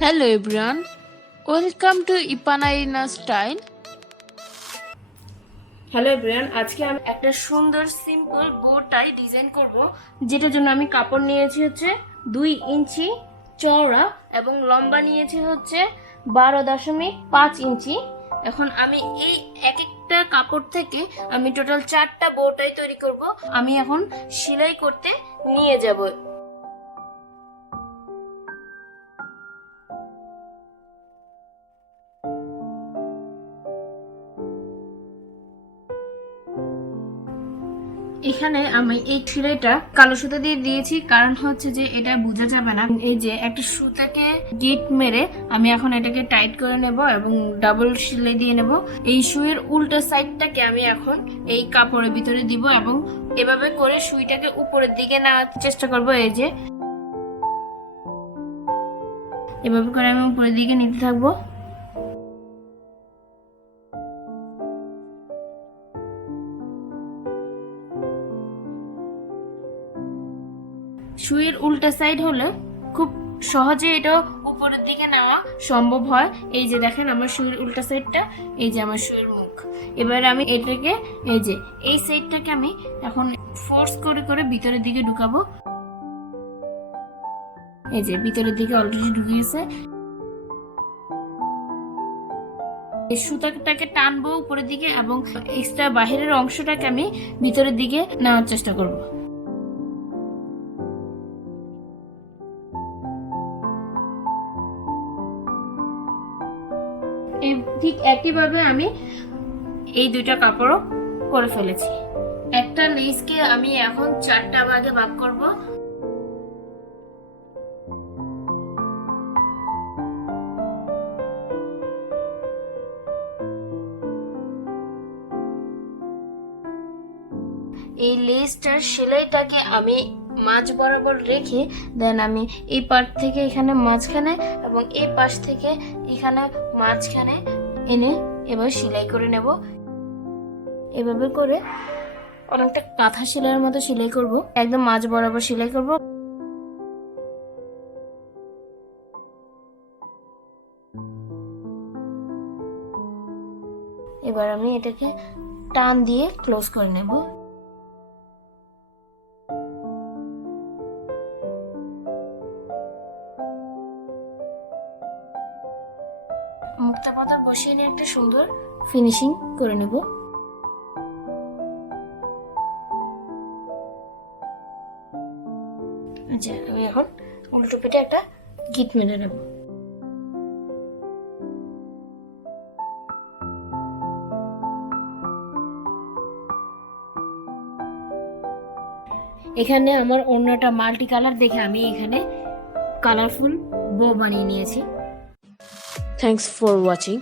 Hello everyone, welcome to Epana-Erina Style. Hello everyone, আজকে আমি একটা সুন্দর সিম্পল বো টাই ডিজাইন করব, যেটার জন্য আমি কাপড় নিয়েছি হচ্ছে 2 ইঞ্চি চওড়া এবং লম্বা নিয়েছি হচ্ছে 12.5 ইঞ্চি। এখন আমি এই এক একটা কাপড় থেকে আমি টোটাল 4টা বো টাই তৈরি করব। আমি এখন সেলাই করতে নিয়ে যাব। এখানে আমি এই সেলাইটা কালো সুতা দিয়ে দিয়েছি, কারণ হচ্ছে যে এটা বোঝা যাবে না। এই যে একটা সুতাকে গিট মেরে আমি এখন এটাকে টাইট করে নেব এবং ডাবল সেলাই দিয়ে নেব। এই সুইয়ের উল্টা সাইডটাকে আমি এখন এই কাপড়ের ভিতরে দিব এবং এভাবে করে সুইটাকে উপরের দিকে নেওয়ার চেষ্টা করব। এই যে এভাবে করে আমি উপরের দিকে নিতে থাকবো। সুইয়ের উল্টা সাইড হলে খুব সহজে এটা উপরের দিকে নেওয়া সম্ভব হয়। এই যে দেখেন আমার সুইয়ের উল্টা সাইডটা, এই যে আমার সুইয়ের মুখ। এবার আমি এটাকে এই যে এই সাইডটাকে আমি এখন ফোর্স করে করে ভিতরের দিকে ঢুকাবো। এই যে ভিতরের দিকে অলরেডি ঢুকে গেছে। এই সুতাটাকে টানবো উপরের দিকে এবং এক্সট্রা বাহিরের অংশটাকে আমি ভিতরের দিকে নেওয়ার চেষ্টা করব। ঠিক একইভাবে আমি এই দুইটা কাপড়ও করে ফেলেছি। একটা লেসকে আমি এখন 4টা ভাগে ভাগ করব। এই লেসটার সেলাইটাকে আমি মাঝ বরাবর রেখে দেন আমি এই পার্ট থেকে এখানে মাঝখানে এবং এই পাশ থেকে এখানে মাঝখানে এনে এবার সেলাই করে নেব। এভাবে করে অনেকটা কাঁথা সেলাইয়ের মতো সেলাই করব, একদম মাঝ বরাবর সেলাই করব। এবার আমি এটাকে টান দিয়ে ক্লোজ করে নেব। মুক্তা পাতা বসিয়ে নিয়ে একটা সুন্দর ফিনিশিং করে নেব। আচ্ছা, আমি এখন উল্টো পিঠে একটা গিট মেরে নেব। এখানে আমার ওড়নাটা মাল্টি কালার দেখে আমি এখানে কালারফুল বো বানিয়ে নিয়েছি। Thanks for watching.